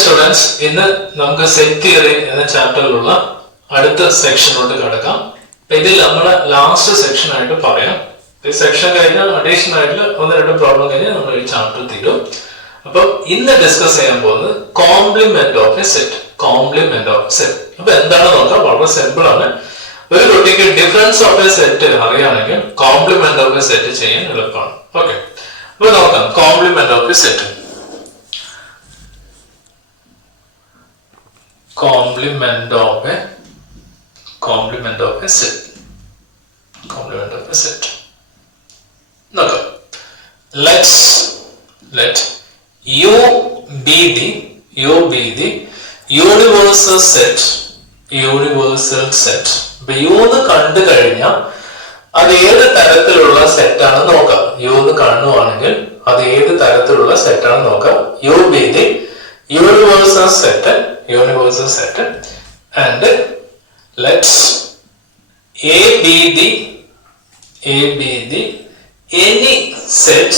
Students, ഇന്ന് നമുക്ക് set theory എന്ന ചാപ്റ്ററിലുള്ള അടുത്ത സെക്ഷനിലോട്ട് കിടക്കാം. ഇതിൽ നമ്മൾ ലാസ്റ്റ് സെക്ഷൻ ആയിട്ട് പറയാം. ഈ സെക്ഷൻ കഴിഞ്ഞാൽ അഡീഷണൽ ആയിട്ട് ഒന്ന് രണ്ട് പ്രോബ്ലം കഴിഞ്ഞാൽ നമ്മൾ ഈ ചാപ്റ്റർ തീരും. അപ്പൊ ഇന്ന് ഡിസ്കസ് ചെയ്യാൻ പോകുന്നത് complement of A set. Complement of set അപ്പൊ എന്താണെന്ന് നോക്കാം. വളരെ സിമ്പിൾ ആണ്. ഒരു കുട്ടിക്ക് ഡിഫറൻസ് ഓഫ് എ സെറ്റ് അറിയാമെങ്കിൽ കോംപ്ലിമെന്റ് ഓഫ് എ സെറ്റ് ചെയ്യാൻ എളുപ്പമാണ്. ഓക്കെ, അപ്പൊ നോക്കാം complement of A set. Complement of a set. Complement of a set. Now, let U be the universal set. Universal set. ഇപ്പൊ U എന്ന് കണ്ടു കഴിഞ്ഞാൽ അത് ഏത് തരത്തിലുള്ള സെറ്റ് ആണെന്ന് നോക്കാം. U എന്ന് കാണുവാണെങ്കിൽ അത് ഏത് തരത്തിലുള്ള സെറ്റ് ആണെന്ന് നോക്കാം. U be the universal set and let A be the any set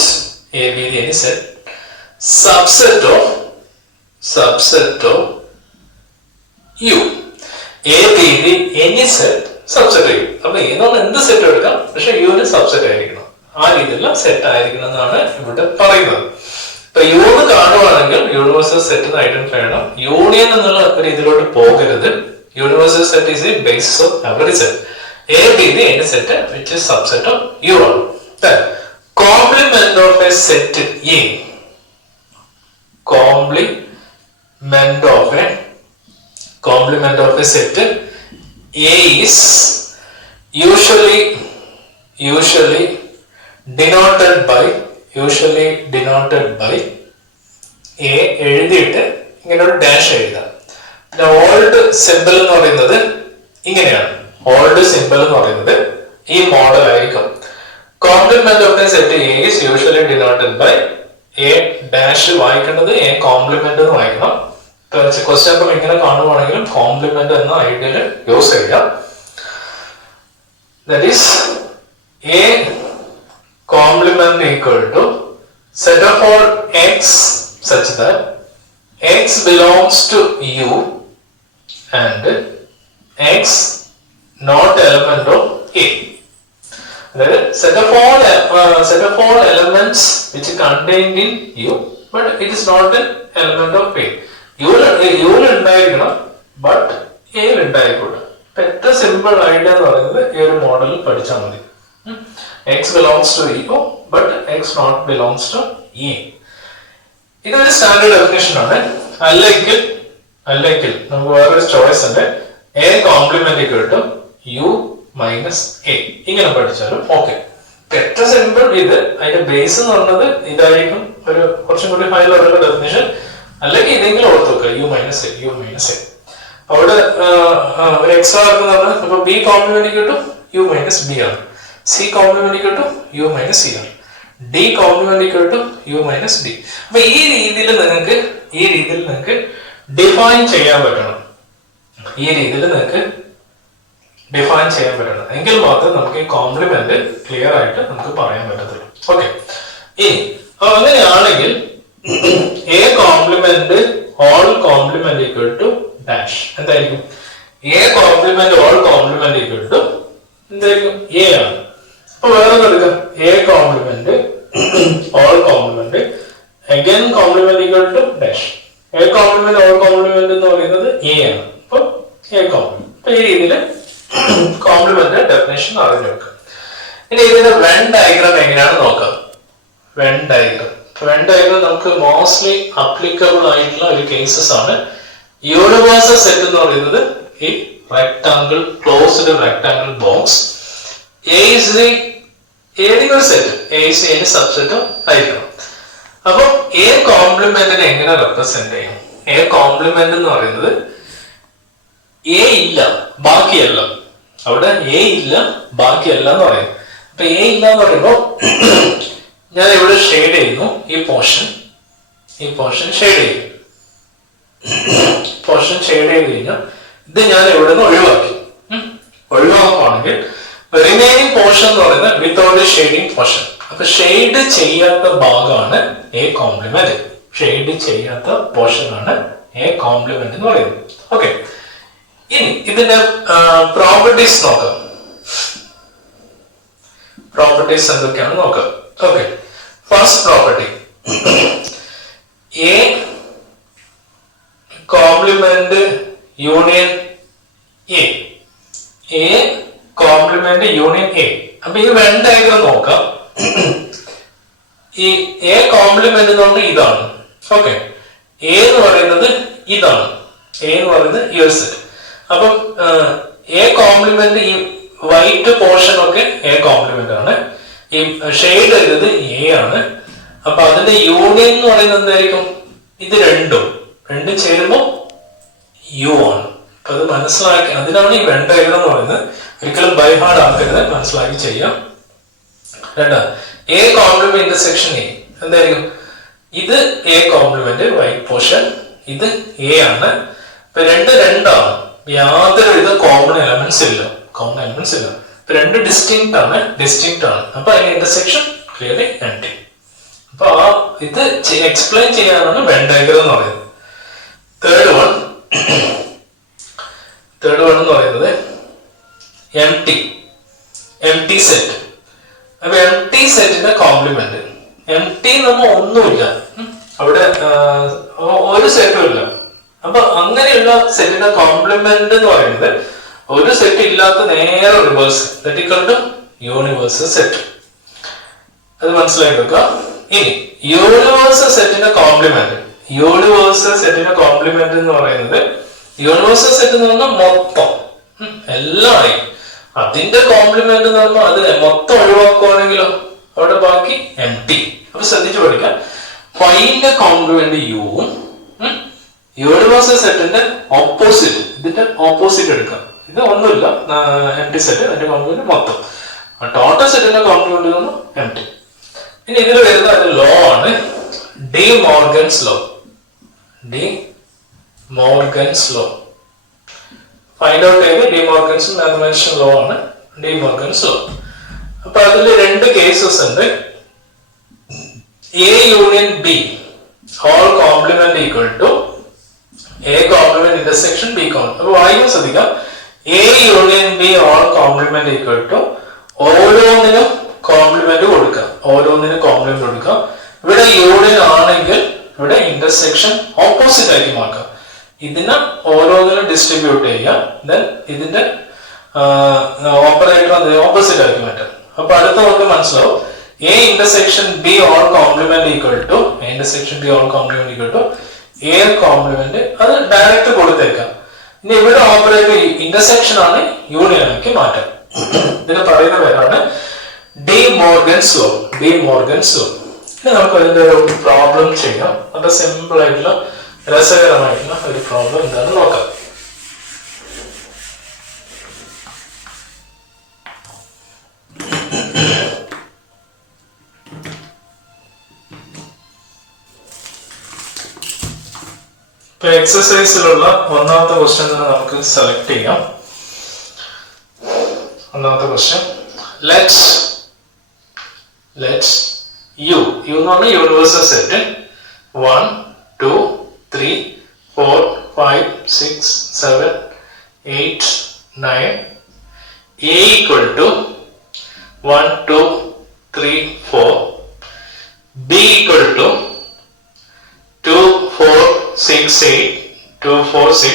subset of U. A be the any set subset of U. അപ്പൊ ഏതാണ് എന്ത് സെറ്റ് എടുക്കാം, പക്ഷെ U ന് സബ്സെറ്റ് ആയിരിക്കണം. ആ രീതിയിലുള്ള സെറ്റ് ആയിരിക്കണം എന്നാണ് ഇവിടെ പറയുന്നത്. ഇപ്പൊ യു എന്ന് കാണുവാണെങ്കിൽ യൂണിവേഴ്സൽ സെറ്റ് ഐഡന്റിഫൈ ചെയ്യണം. യൂണിയൻ എന്നുള്ള രീതിയിലോട്ട് പോകരുത്. Universal set is the basis of every set. A B the any set which is subset of U ആണ്. Complement of A set A. Complement of A set A is usually denoted by A എഴുതിയിട്ട് ഇങ്ങനെ ഒരു dash എഴുതാം. പിന്നെ old simple എന്ന് പറയുന്നത് ഇങ്ങനെയാണ്. Old simple എന്ന് പറയുന്നത് ഈ മോഡൽ ആയിരിക്കും. Complement of the set A is usually denoted by A dash വായിക്കേണ്ടത് A കോംപ്ലിമെന്റ് എന്ന് വായിക്കണം. ക്വസ്റ്റ്യൻ പേപ്പർ ഇങ്ങനെ കാണുവാണെങ്കിലും കോംപ്ലിമെന്റ് എന്ന ഐഡിയയിൽ യൂസ് ചെയ്യാം. That is A complement equal to set of all x such that x belongs to U and x not element of A. That is set of all elements which are contained in U, but it is not an element of A. U will ഉണ്ടായിരിക്കണം, but A will ഉണ്ടായിക്കൂടാ. ഏറ്റവും simple idea എന്ന് പറയുന്നത് ഈ ഒരു model പഠിച്ചാൽ മതി. X belongs to U, but X not belongs to E. ഇതൊരു standard definition ആണ്. അല്ലെങ്കിൽ നമുക്ക് വേറൊരു ചോയ്സ് ഉണ്ട്. A complement equal to U minus A. ഇങ്ങനെ പഠിച്ചാലും ഓക്കെ. ഏറ്റവും സിമ്പിൾ ഇത്. അതിന്റെ ബേസ് എന്ന് പറഞ്ഞത് ഇതായിരിക്കും. ഒരു കുറച്ചും കൂടി ഹൈ ലെവലുള്ള ഡെഫിനിഷൻ. അല്ലെങ്കിൽ ഇതെങ്കിലും ഓർത്ത് വെക്കുക, U മൈനസ് A. അവിടെ ഒരു എക്സ്ട്രാ ആക്കുന്നത് ഇപ്പൊ B complement equal to U minus B ആണ്. C complement equal to U minus C ആണ്. D complement equal to U minus D. അപ്പൊ ഈ രീതിയിൽ നിങ്ങൾക്ക് ഡിഫൈൻ ചെയ്യാൻ പറ്റണം. എങ്കിൽ മാത്രമേ നമുക്ക് ഈ കോംപ്ലിമെന്റ് ക്ലിയർ ആയിട്ട് നമുക്ക് പറയാൻ പറ്റത്തുള്ളൂ. ഓക്കെ, ഇനി അങ്ങനെയാണെങ്കിൽ A complement whole complement equal to dash എന്തായിരിക്കും? A complement whole complement equal to എന്തായിരിക്കും? A ആണ്. അപ്പൊ വേറെ എടുക്കാം. A complement whole complement again complement equal to dash. A complement whole complement എന്ന് പറയുന്നത് A ആണ്. അപ്പൊ A കോംപ്ലിമെന്റ്. അപ്പൊ ഈ രീതിയിൽ കോംപ്ലിമെന്റ് ഡെഫിനേഷൻ അറിഞ്ഞു വെക്കാം. ഇനി ഇതിന്റെ വെൻ ഡയഗ്രാം എങ്ങനെയാണെന്ന് നോക്കാം. വെൻ ഡയഗ്രാം നമുക്ക് മോസ്റ്റ്ലി അപ്ലിക്കബിൾ ആയിട്ടുള്ള ഒരു കേസസ് ആണ്. യൂണിവേഴ്സൽ സെറ്റ് എന്ന് പറയുന്നത് ഈ rectangle closed rectangle box. A is the ഏതെങ്കിലും ഒരു set A is any subset ആയിരിക്കണം. അപ്പൊ A കോംപ്ലിമെന്റിനെ എങ്ങനെ റെപ്രസെന്റ് ചെയ്യും? A കോംപ്ലിമെന്റ് എന്ന് പറയുന്നത് A ഇല്ല ബാക്കിയല്ല. അവിടെ A ഇല്ല ബാക്കിയല്ല എന്ന് പറയും. അപ്പൊ A ഇല്ല എന്ന് പറയുമ്പോ ഞാൻ ഇവിടെ ഷെയ്ഡ് ചെയ്യുന്നു. ഈ പോർഷൻ ഷെയ്ഡ് ചെയ്യും. ഷെയ്ഡ് ചെയ്ത് കഴിഞ്ഞാൽ ഇത് ഞാൻ ഇവിടെ നിന്ന് ഒഴിവാക്കുകയാണെങ്കിൽ റിമൈനിങ് പോർഷൻ എന്ന് പറയുന്നത് വിത്തൗട്ട് ഷെയ്ഡിങ് പോർഷൻ. അപ്പൊ ഷെയ്ഡ് ചെയ്യാത്ത ഭാഗമാണ് A കോംപ്ലിമെന്റ്. ഷെയ്ഡ് ചെയ്യാത്ത പോർഷൻ ആണ് എ കോംപ്ലിമെന്റ് എന്ന് പറയുന്നത്. ഓക്കെ, ഇനി ഇതിന്റെ പ്രോപ്പർട്ടീസ് നോക്കാം. പ്രോപ്പർട്ടീസ് എന്തൊക്കെയാണെന്ന് നോക്കാം. Okay, first property, A complement union A, A complement union A. അപ്പൊ ഈ വെൻ ഡയഗ്രം നോക്കാം. ഈ എ കോംപ്ലിമെന്റ് എന്ന് പറഞ്ഞാൽ ഇതാണ്. ഓക്കെ, എ എന്ന് പറയുന്നത് ഇതാണ്, എ എന്ന് പറയുന്നത് ഈ ഒരു സെറ്റ്. അപ്പം എ കോംപ്ലിമെന്റ് ഈ വൈറ്റ് പോർഷൻ ഒക്കെ എ കോംപ്ലിമെന്റ് ആണ്, ഈ ഷെയ്ഡ് വരുന്നത് എ ആണ്. അപ്പൊ അതിന്റെ യൂണിയൻ എന്ന് പറയുന്നത് എന്തായിരിക്കും? ഇത് രണ്ടും ചേരുമ്പോൾ യു ആണ്. അപ്പൊ അത് മനസ്സിലാക്കി, അതിനാണ് ഈ വെൻ ഡയഗ്രം എന്ന് പറയുന്നത്. ഒരിക്കലും ബൈ ഹാർഡ് ആക്കരുത്, മനസ്സിലാക്കി ചെയ്യാം. രണ്ടാം, എ കോംപ്ലിമെന്റ് ഇന്റർസെക്ഷൻ എ എന്തായിരിക്കും? ഇത് എ കോംപ്ലിമെന്റ് വൈറ്റ് പോർഷൻ, ഇത് എ ആണ്. ഇപ്പൊ രണ്ടാണ്, യാതൊരുവിധ കോമൺ എലമെന്റ്സ് ഇല്ല. ഇപ്പൊ രണ്ട് ഡിസ്റ്റിങ്ക്ട് ആണ്. അപ്പൊ അതിന്റെ ഇന്റർസെക്ഷൻ ക്ലിയർലി എംപ്റ്റി. അപ്പൊ ഇത് എക്സ്പ്ലെയിൻ ചെയ്യാനാണ് വെൻ ഡയഗ്രം എന്ന് പറയുന്നത്. തേർഡ് വൺ എന്ന് പറയുന്നത് എംപ്റ്റി സെറ്റ്. അപ്പൊ എംപ്റ്റി സെറ്റിന്റെ കോംപ്ലിമെന്റ്, എംപ്റ്റി നമ്മൾ ഒന്നുമില്ല, അവിടെ ഒരു സെറ്റും ഇല്ല. അപ്പൊ അങ്ങനെയുള്ള സെറ്റിന്റെ കോംപ്ലിമെന്റ് എന്ന് പറയുന്നത് ഒരു സെറ്റ് ഇല്ലാത്ത നേരെ reverse, that equal to universal set. അത് മനസ്സിലാക്കി വെക്കുക. ഇനി യൂണിവേഴ്സൽ സെറ്റിന്റെ കോംപ്ലിമെന്റ് എന്ന് പറയുന്നത്, യൂണിവേഴ്സൽ സെറ്റ് എന്ന് പറഞ്ഞാൽ മൊത്തം എല്ലാം, അതിന്റെ കോംപ്ലിമെന്റ് എന്ന് പറയുമ്പോൾ അത് മൊത്തം ഒഴിവാക്കുവാണെങ്കിലോ അവിടെ ബാക്കി എംപ്റ്റി. അപ്പൊ ശ്രദ്ധിച്ചു പഠിക്കാം. ഫൈന്റെ കോംപ്ലിമെന്റ് യുവും യൂണിവേഴ്സൽ സെറ്റിന്റെ ഓപ്പോസിറ്റ്, ഇതിന്റെ ഓപ്പോസിറ്റ് എടുക്കാം. ഇത് ഒന്നുമില്ല, എംപ്റ്റി സെറ്റ്, അതിന്റെ കോംപ്ലിമെന്റ് മൊത്തം. ടോട്ടൽ സെറ്റിന്റെ കോംപ്ലിമെന്റ് എംപ്റ്റി. ഇനി ഇതിൽ വരുന്ന ഒരു ലോ ആണ് De Morgan's law. Find out ചെയ്ത് ഡി മോർഗൻസ് മാത്തമാറ്റിഷ്യൻ ലോ ആണ് ഡി മോർഗൻസ് ലോ. അപ്പൊ അതിൽ രണ്ട് കേസസ് ഉണ്ട്. A union B whole complement equal to A complement intersection B complement. അപ്പൊ വായിക്കാൻ ശ്രദ്ധിക്കാം. A union B whole complement equal to ഓരോന്നിനും കോംപ്ലിമെന്റ് കൊടുക്കാം. ഇവിടെ യൂണിയൻ ആണെങ്കിൽ ഇവിടെ ഇന്റർസെക്ഷൻ ഓപ്പോസിറ്റ് ആക്കി മാറ്റാം. ഇതിനെ ഓരോന്നിനും ഡിസ്ട്രിബ്യൂട്ട് ചെയ്യാം. ദെൻ ഇതിന്റെ ഓപ്പറേറ്റർ ഓപ്പോസിറ്റ് ആക്കി മാറ്റാം. അപ്പൊ അടുത്ത നമുക്ക് മനസ്സിലാവും A intersection B whole complement equal to A complement, അത് ഡയറക്റ്റ് കൊടുത്തേക്കാം. ഇനി ഇവിടെ ഓപ്പറേറ്റർ ഇന്റർസെക്ഷൻ ആണ്, യൂണിയൻ ആക്കി മാറ്റാം. ഇതിന് പറയുന്ന പേരാണ് ഡി മോർഗൻസ് ലോ. ഇനി നമുക്ക് അതിന്റെ ഒരു പ്രോബ്ലം ചെയ്യാം. വളരെ സിമ്പിൾ ആയിട്ടുള്ള രസകരമായിട്ടുള്ള ഒരു പ്രോബ്ലം എന്താണെന്ന് നോക്കാം. ഇപ്പൊ എക്സസൈസിലുള്ള ഒന്നാമത്തെ ക്വസ്റ്റ്യൻ തന്നെ നമുക്ക് സെലക്ട് ചെയ്യാം. ഒന്നാമത്തെ ക്വസ്റ്റ്യൻ, ലെറ്റ്സ് യു എന്ന് പറഞ്ഞാൽ universal set 1 2 3 4 5 6 7 8 9 a equal to 1 2 3 4, b equal to 2 4 6 8 2 4 6,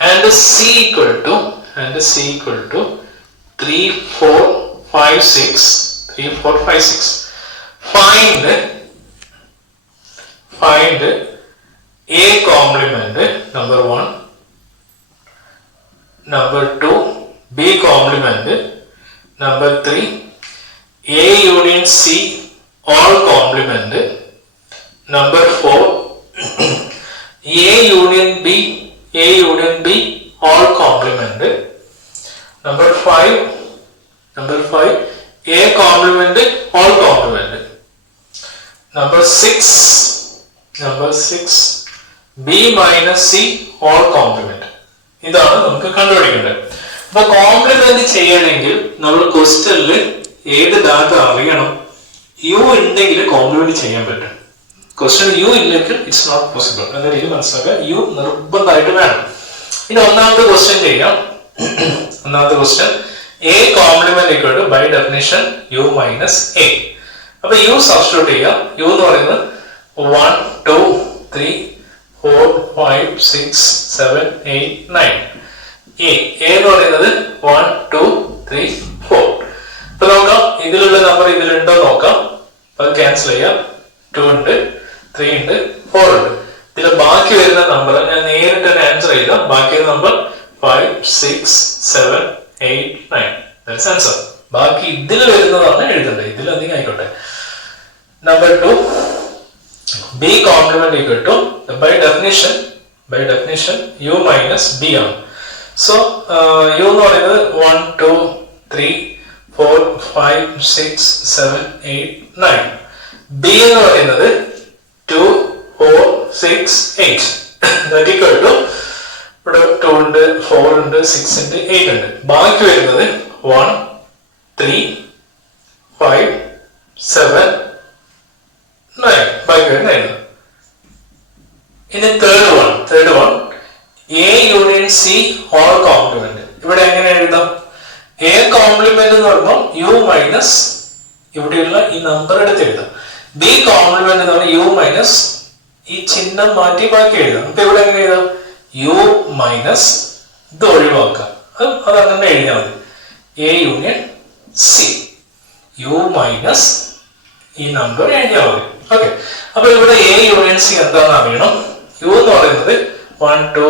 and c equal to 3 4 5 6 3 4 5 6. Find a complement number 1, number 2 b complement, number 3 a union c all complement, number 4 a union b all complement, number 5 a complement all complement, number 6 b minus c all complement. ഇതാണ് നമുക്ക് കണ്ടുപിടിക്കേണ്ടത്. അപ്പൊ complement ചെയ്യണമെങ്കിൽ നമ്മൾ ക്വസ്റ്റ്യനിൽ ഏത് data അറിയണം? U ഉണ്ടെങ്കിൽ കോംപ്ലിമെന്റ് ചെയ്യാൻ പറ്റും. ക്വസ്റ്റ്യൻ യു ഇല്ലെങ്കിൽ ഇറ്റ്സ് നോട്ട് പോസിബിൾ എന്ന രീതി മനസ്സിലാക്കുക. യു നിർബന്ധമായിട്ട് വേണം. ഇനി ഒന്നാമത്തെ ക്വസ്റ്റ്യൻ ചെയ്യാം. ഒന്നാമത്തെ question A complement equal to by definition U minus A. അപ്പൊ യു സബ്സ്റ്റിറ്റ്യൂട്ട് ചെയ്യാം. യു എന്ന് പറയുന്നത് 1 2 3 4 5 6 7 8 9. എ എന്ന് പറയുന്നത് 1 2 3 4. ഇപ്പൊ നോക്കാം ഇതിലുള്ള നമ്പർ ഇതിലുണ്ടോ നോക്കാം. അത് ക്യാൻസൽ ചെയ്യാം. 2 ഉണ്ട്, 3 ഉണ്ട്, 4 ഉണ്ട്. ഇതിൽ ബാക്കി വരുന്ന നമ്പർ ഞാൻ നേരിട്ട് തന്നെ ആൻസർ ചെയ്താൽ ബാക്കി വരുന്ന നമ്പർ 5 6 7 8 9. That's answer. ബാക്കി ഇതിൽ വരുന്നതാണ് എഴുതേണ്ടത്. ഇതിൽ അധികം ആയിക്കോട്ടെ. Number 2 b complement equal to by definition u minus b ആണ്. സോ u എന്ന് പറയുന്നത് 1 2 3 4 5 6 7 8 9. b എന്ന് പറയുന്നത് 2 4 6 8. that equal to ഇവിടെ 2 ഉണ്ട്, 4 ഉണ്ട്, 6 ഉണ്ട്, 8 ഉണ്ട്. ബാക്കി വരുന്നത് 1 3 5 7 9. ബാക്കി വരുന്നത് 9. ഇനി third one A union C whole complement. ഇവിടെ എങ്ങനെ എഴുതാം? എ കോംപ്ലിമെന്റ് എന്ന് പറയുമ്പോൾ യു മൈനസ് ഇവിടെയുള്ള ഈ നമ്പർ എടുത്ത് എഴുതാം. ബി കോംപ്ലിമെന്റ് എന്ന് പറഞ്ഞാൽ യു മൈനസ് ഈ ചിഹ്നം മാറ്റി ബാക്കി എഴുതാം. അപ്പൊ ഇവിടെ എങ്ങനെ എഴുതാം? യു മൈനസ് ഇത് ഒഴിവാക്കാം. അത് അങ്ങനെ എഴുതിയാൽ മതി. A union C U minus ഈ നമ്പർ എഴുതിയാൽ മതി. ഓക്കെ. അപ്പൊ ഇവിടെ എ യൂണിയൻ സി എന്താണെന്ന് അറിയണം. യു എന്ന് പറയുന്നത് 1 2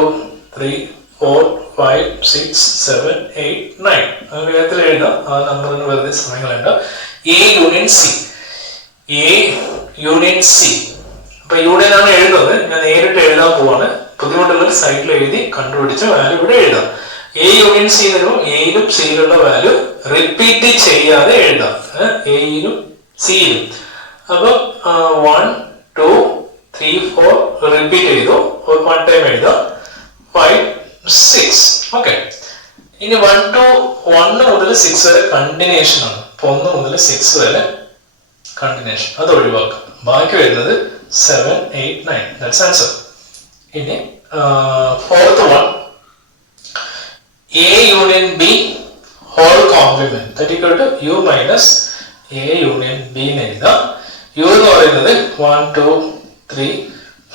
3 4 5 6 7 8 9. വേഗത്തിൽ എഴുതാം. ആ നമ്പറിന് വെറുതെ സമയങ്ങളുണ്ട്. A union C, A union C. അപ്പൊ യൂണിയൻ ആണ് എഴുതുന്നത്. ഞാൻ നേരിട്ട് എഴുതാൻ പോവാണ്. ബുദ്ധിമുട്ടുള്ള സൈഡിൽ എഴുതി കണ്ടുപിടിച്ച് വാല്യൂ ഇവിടെ എഴുതാം. എ യൂണിയൻ സി വരുമ്പോൾ എയിലും സിയിലുള്ള വാല്യൂ റിപ്പീറ്റ് ചെയ്യാതെ എഴുതാം. എയിലും സിയിലും. അപ്പൊ 1 2 3 4 റിപ്പീറ്റ് ചെയ്തു. 1 ടൈം എഴുതാം. 5 6. ഓക്കെ. ഇനി 1 മുതൽ 6 വരെ കണ്ടിന്യൂഷൻ ആണ്. 1 മുതൽ 6 വരെ കണ്ടിന്യൂഷൻ. അത് ഒഴിവാക്കാം. ബാക്കി വരുന്നത് 7 8 9. That's answer. ഇനി fourth one A union B whole complement. That equal to U minus A union B എന്ന് എഴുതാം. യു എന്ന് പറയുന്നത് 1 2 3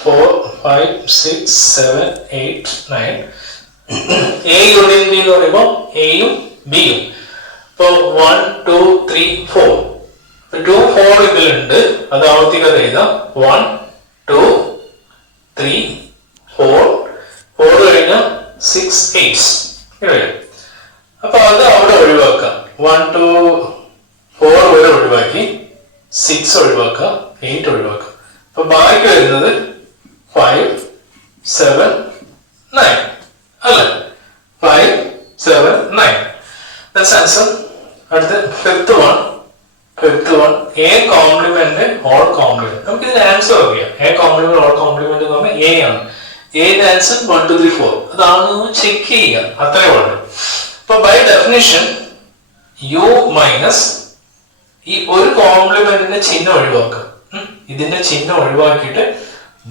4 5 6 7 8 9. എ യൂണിയൻ ബി എന്ന് പറയുമ്പോൾ എയും ബിയും. ഇപ്പൊ 1 2 3 4 2 4 ഇതിലുണ്ട്. അത് ആവർത്തിക്കാതെ എഴുതാം. 1 2 3 4 4 കഴിഞ്ഞാൽ 6 8. അപ്പൊ അത് അവിടെ ഒഴിവാക്കാം. 1 2 4 വരെ ഒഴിവാക്കി 6 ഒഴിവാക്കാം, 8 ഒഴിവാക്കാം. അപ്പൊ ബാക്കി വരുന്നത് 5 7 9 അല്ലെ? 5 7 9. That's answer. അടുത്ത fifth one A complement whole complement. നമുക്ക് ഇതിന്റെ ആൻസർ അറിയാം. എ കോംപ്ലിമെന്റ് ഹോൾ കോംപ്ലിമെന്റ് എന്ന് പറഞ്ഞാൽ എ ആണ്. എന്റെ ആൻസർ 1 2 3 4. അതാണെന്ന് ചെക്ക് ചെയ്യുക. അത്രേ ഉള്ളൂ. അപ്പൊ ബൈ ഡെഫിനിഷൻ യു മൈനസ് ഈ ഒരു കോംപ്ലിമെന്റിന്റെ ചിഹ്നം ഒഴിവാക്കുക. ഇതിന്റെ ചിഹ്നം ഒഴിവാക്കിയിട്ട്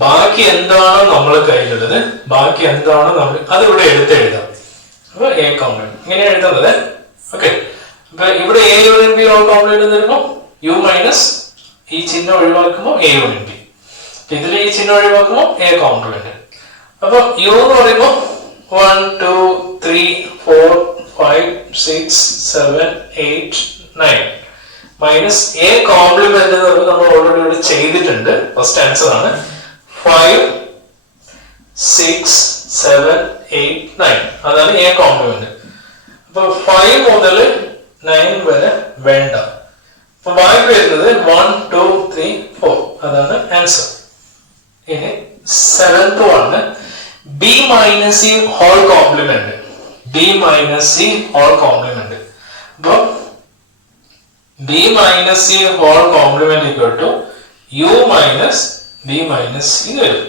ബാക്കി എന്താണോ നമ്മൾ കയ്യിലുള്ളത്, ബാക്കി എന്താണോ നമ്മൾ അതിവിടെ എഴുതാം. അപ്പൊ എ കോംപ്ലിമെന്റ് ഇങ്ങനെ എഴുതുന്നത്. ഓക്കെ. അപ്പൊ ഇവിടെ A union B whole complement വരുമ്പോൾ യു മൈനസ് ഈ ചിഹ്നം ഒഴിവാക്കുമ്പോൾ എ യൂണിയൻ ബി. ഇതിൽ ഈ ചിഹ്നം ഒഴിവാക്കുമ്പോൾ എ കോംപ്ലിമെന്റ്. അപ്പൊ യു എന്ന് പറയുമ്പോൾ 1 2 3 4 5 6 7 8 9 മൈനസ് എ കോംപ്ലിമെന്റ് എന്ന് പറയുമ്പോൾ നമ്മൾ ഓൾറെഡി ഇവിടെ ചെയ്തിട്ടുണ്ട്. ഫസ്റ്റ് ആൻസർ ആണ്. 5 6 7 8 9. അതാണ് എ കോംപ്ലിമെന്റ്. അപ്പൊ 5 മുതൽ 9 വരെ വേണ്ട. അപ്പൊ ബാക്കി വരുന്നത് 1 2 3 4. അതാണ് ആൻസർ. ഇനി seventh one B minus C whole complement. B minus C whole complement. അപ്പൊ B minus C whole complement equal to U minus B minus C വരും.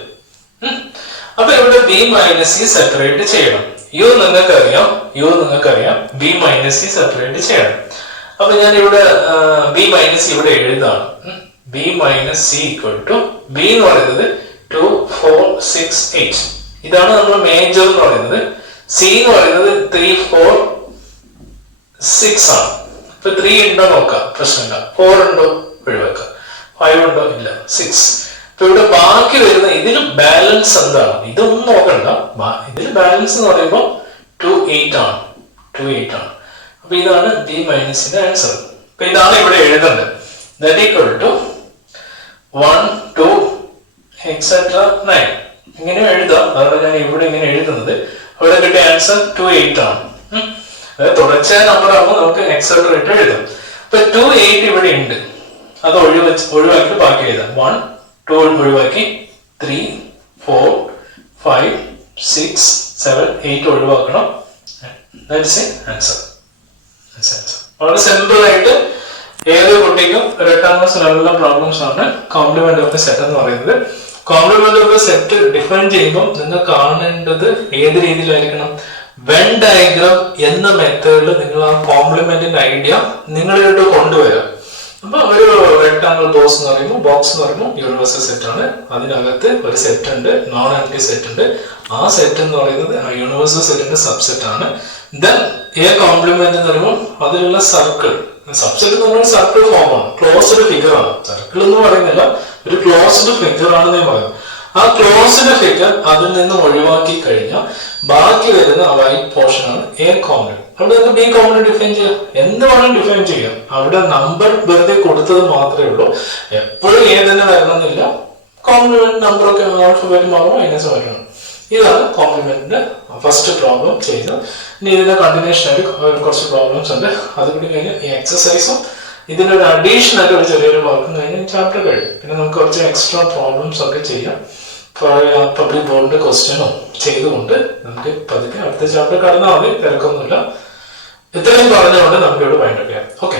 അപ്പൊ ഇവിടെ ബി മൈനസ് സി സെപ്പറേറ്റ് ചെയ്യണം. യു നിങ്ങൾക്കറിയാം, ബി മൈനസ് സി സെപ്പറേറ്റ് ചെയ്യണം. അപ്പൊ ഞാൻ ഇവിടെ ബി മൈനസ് ഇവിടെ എഴുതാണ്. B minus C equal to B എന്ന് പറയുന്നത് 2, 4, 6, 8. ഇതാണ് നമ്മൾ മേജർ എന്ന് പറയുന്നത്. സി എന്ന് പറയുന്നത് 3, 4, 6 ആണ്. ഇപ്പൊ 3 ഉണ്ടോ നോക്കാം, പ്രശ്നമില്ല. 4 ഉണ്ടോ ഒഴിവാക്കാം, 5 ഉണ്ടോ ഇല്ല, 6. ഇപ്പൊ ഇവിടെ ബാക്കി വരുന്ന ഇതിൽ ബാലൻസ് എന്താണ് ഇതൊന്നും നോക്കണ്ട. ഇതിൽ ബാലൻസ് എന്ന് പറയുമ്പോൾ 2, 8 ആണ്. 2, 8 ആണ്. അപ്പൊ ഇതാണ് ബി മൈനസിന്റെ ആൻസർ. അപ്പൊ ഇതാണ് ഇവിടെ എഴുതേണ്ടത്. That equal to 1, 2, etc. 9 ഇങ്ങനെ എഴുതാം. അതാണ് ഞാൻ ഇവിടെ ഇങ്ങനെ എഴുതുന്നത്. അവിടെ കിട്ടിയ ആൻസർ 2, 8 ആണ്. തുടർച്ചയായ നമ്പർ ആകുമ്പോൾ നമുക്ക് എക്സെട്ര ഇട്ട് എഴുതാം. ഇപ്പൊ 2, 8 ഇവിടെ ഉണ്ട്. അത് ഒഴിവാക്കി ബാക്കി എഴുതാം. 1, 2 ഒഴിവാക്കി 3, 4, 5, 6, 7, 8 ഒഴിവാക്കണം. That's it. Answer. വളരെ സിമ്പിൾ ആയിട്ട് ഏത് കുട്ടിക്കും എട്ടാം ക്ലാസ്സിലുള്ള പ്രോബ്ലംസ് ആണ് കോംപ്ലിമെന്റ് ഓഫ് ദ സെറ്റ് എന്ന് പറയുന്നത്. Complement of the set define ചെയ്യുമ്പോൾ നിങ്ങൾ കാണേണ്ടത് ഏത് രീതിയിലായിരിക്കണം? വെൻ ഡയഗ്രാം എന്ന മെത്തേഡിൽ നിങ്ങൾ ആ കോംപ്ലിമെന്റിന്റെ ഐഡിയ നിങ്ങളിലോട്ട് കൊണ്ടുവരാം. അപ്പൊ ഒരു റെക്ടാങ്കിൾ ബോക്സ് എന്ന് പറയുമ്പോൾ യൂണിവേഴ്സൽ സെറ്റ് ആണ്. അതിനകത്ത് ഒരു സെറ്റ് ഉണ്ട്, നോൺ എംപ്റ്റി സെറ്റ് ഉണ്ട്. ആ സെറ്റ് എന്ന് പറയുന്നത് ആ യൂണിവേഴ്സൽ സെറ്റിന്റെ സബ്സെറ്റ് ആണ്. ദെൻ എ കോംപ്ലിമെന്റ് എന്ന് പറയുമ്പോൾ അതിലുള്ള സർക്കിൾ സബ്സെറ്റ് എന്ന് പറയുന്നത് സർക്കിൾ ഫോം ആണ്, ക്ലോസ്ഡ് ഫിഗർ ആണ്. സർക്കിൾ എന്ന് പറയുന്നില്ല, ഒരു ക്ലോസ്ഡ് ഫിഗർ ആണെന്ന് ഞാൻ പറയുന്നത്. ആ ക്ലോസ്ഡ് ഫിഗർ അതിൽ നിന്ന് ഒഴിവാക്കി കഴിഞ്ഞാൽ ബാക്കി വരുന്ന വൈറ്റ് പോർഷൻ ആണ് എ കോംപ്ലിമെന്റ്. അവിടെ നമുക്ക് ബി കോംപ്ലിമെന്റ് ഡിഫൈൻ ചെയ്യാം, എന്ത് വേണം ഡിഫൈൻ ചെയ്യാം. അവിടെ നമ്പർ വെറുതെ കൊടുത്തത് മാത്രമേ ഉള്ളൂ. എപ്പോഴും എ തന്നെ വരണമെന്നില്ല. കോംപ്ലിമെന്റ് നമ്പർ ഒക്കെ ആൽഫബറ്റ് മാറും, മൈനസ് വരണം. ഇതാണ് കോംപ്ലിമെന്റിന്റെ ഫസ്റ്റ് പ്രോബ്ലം ചെയ്യുന്നത്. ഇനി ഇതിന്റെ കണ്ടിന്യൂഷൻ ആയിട്ട് കുറച്ച് പ്രോബ്ലംസ് ഉണ്ട്. അത് കൂടി കഴിഞ്ഞാൽ ഈ എക്സസൈസും ഇതിന്റെ ഒരു അഡീഷൻ ആയിട്ട് ഒരു ചെറിയൊരു വർക്കും കഴിഞ്ഞ് ചാപ്റ്റർ കഴിയും. പിന്നെ നമുക്ക് കുറച്ച് എക്സ്ട്രാ പ്രോബ്ലംസ് ഒക്കെ ചെയ്യാം. പബ്ലിക് ബോർഡിന്റെ ക്വസ്റ്റ്യനും ചെയ്തുകൊണ്ട് നമുക്ക് പതുക്കെ അടുത്ത ചാപ്റ്റർ കടന്നാൽ മതി, തിരക്കൊന്നുമില്ല. ഇത്രയും പറഞ്ഞുകൊണ്ട് നമുക്ക് ഇവിടെ വൈൻഡപ്പ് ചെയ്യാം. ഓക്കെ.